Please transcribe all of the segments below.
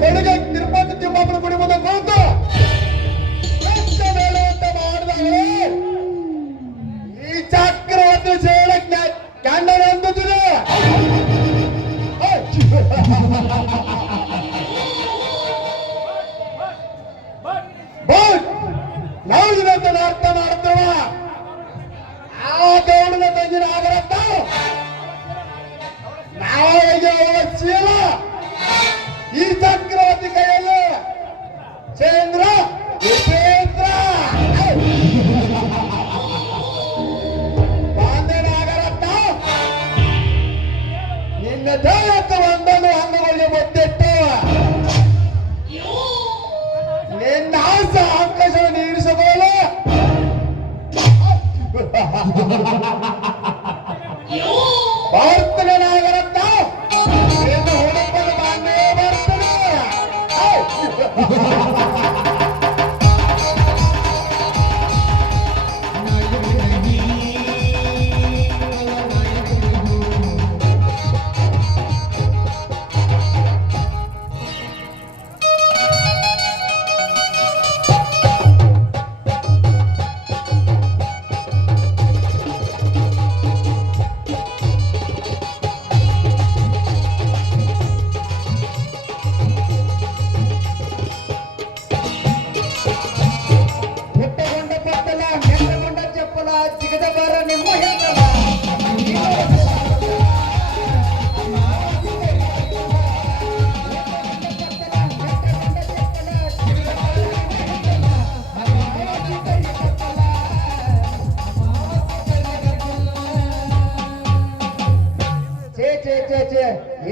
ಬೆಳಗ್ಗೆ ತಿರುಪತಿ ತಿಮ್ಮಪ್ಪನ ಗುಡಿ ಮುಂದೆ ಕೂತು ಮೇಲೆ ಅಂತ ಮಾಡಿದಾಗಲೇ ಈ ಚಕ್ರವರ್ತಿ ಸೇಳ ಗಂಡನ ಅಂದಿದೆ. ನಾವು ಇದನ್ನ ಅರ್ಥ ಮಾಡ್ತೇವ. ಆ ಗೌಡನ ತಂಗಿನ ಆಗರತ್ತ ನಾವೇ ಅವಳ ಚೀಲ ಈ ಚಕ್ರವರ್ತಿ ಕೈಯಲ್ಲಿ ಚಂದ್ರ ವಿಪೇಂದ್ರ ಬಾಂಧನಾಗರತ್ತ ನಿನ್ನ ದೇಹಕ್ಕೆ ಒಂದೊಂದು ಅಂಗಗಳಿಗೆ ಒತ್ತಿಟ್ಟು ನಿನ್ನ ಆಸೆ ಆಕಾಶ ನೀಡಿಸಬಹುದು. ಭಾರತನಾಗರತ್ತ ನಿನ್ನ ಹುಡುಕಲು ಬಾಂಧೇ ಬರ್ತದೆ.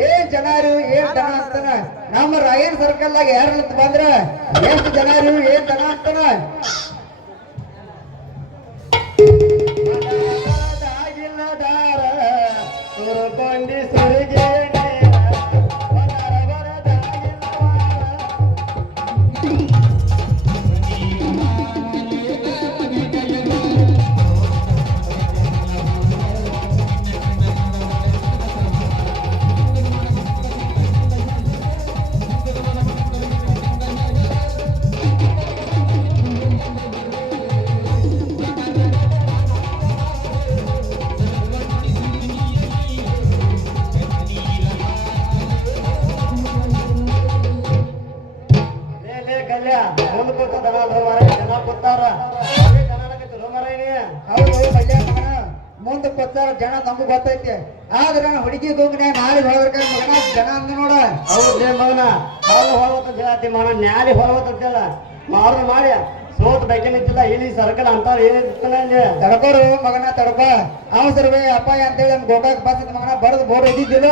ಏನ್ ಜನರು ಏನ್ ದನ ಅಂತಾನ. ನಮ್ಮ ರಾಯನ್ ಸರ್ಕಲ್ ಆಗ ಯಾರ ಬಂದ್ರ ಎಷ್ಟು ಜನರು ಏನ್ ದನ ಅಂತಾನ. ಸುರಕೊಂಡಿ ಸುರಿಗೆ ಮುಂದೆ ಕೊತ್ತಾರ ಜನ ನಮಗ್ ಗೊತ್ತೈತಿ. ಆದ್ರೆ ಹುಡುಗಿ ಗೋಂಗನ್ಯಾಗ ನಾಳೆ ಹೊರಕ ಮಗನ ಜನ ಅಂದ ನೋಡ. ಹೌದೇ ಮಗನ ಹಾಲು ಹೊರವತ್ತ ಹೇಳತ್ತಿ ಮಗನ ನ್ಯಾಲಿ ಹೊರವತ್ತಲ್ಲ ಮಾರು ಮಾಡಿ ಸೋತ್ ಬಗ್ಗೆ ನಿಂತಿಲ್ಲ ಇಲ್ಲಿ ಸರ್ಕಲ್ ಅಂತಾರ ಏನಿರ್ತಾನೆ ತಡ್ಕೋರು ಮಗನ ತಡ್ಕೋ. ಅವಸರವೇ ಅಪ್ಪಾಯ ಅಂತೇಳಿ ನಮ್ ಗೋಕಾಕ್ ಬಸ್ ಮಗನ ಬಡದ್ ಬೋರ್ಡ್ ಇದ್ದಿದ್ದಿಲ್ಲ.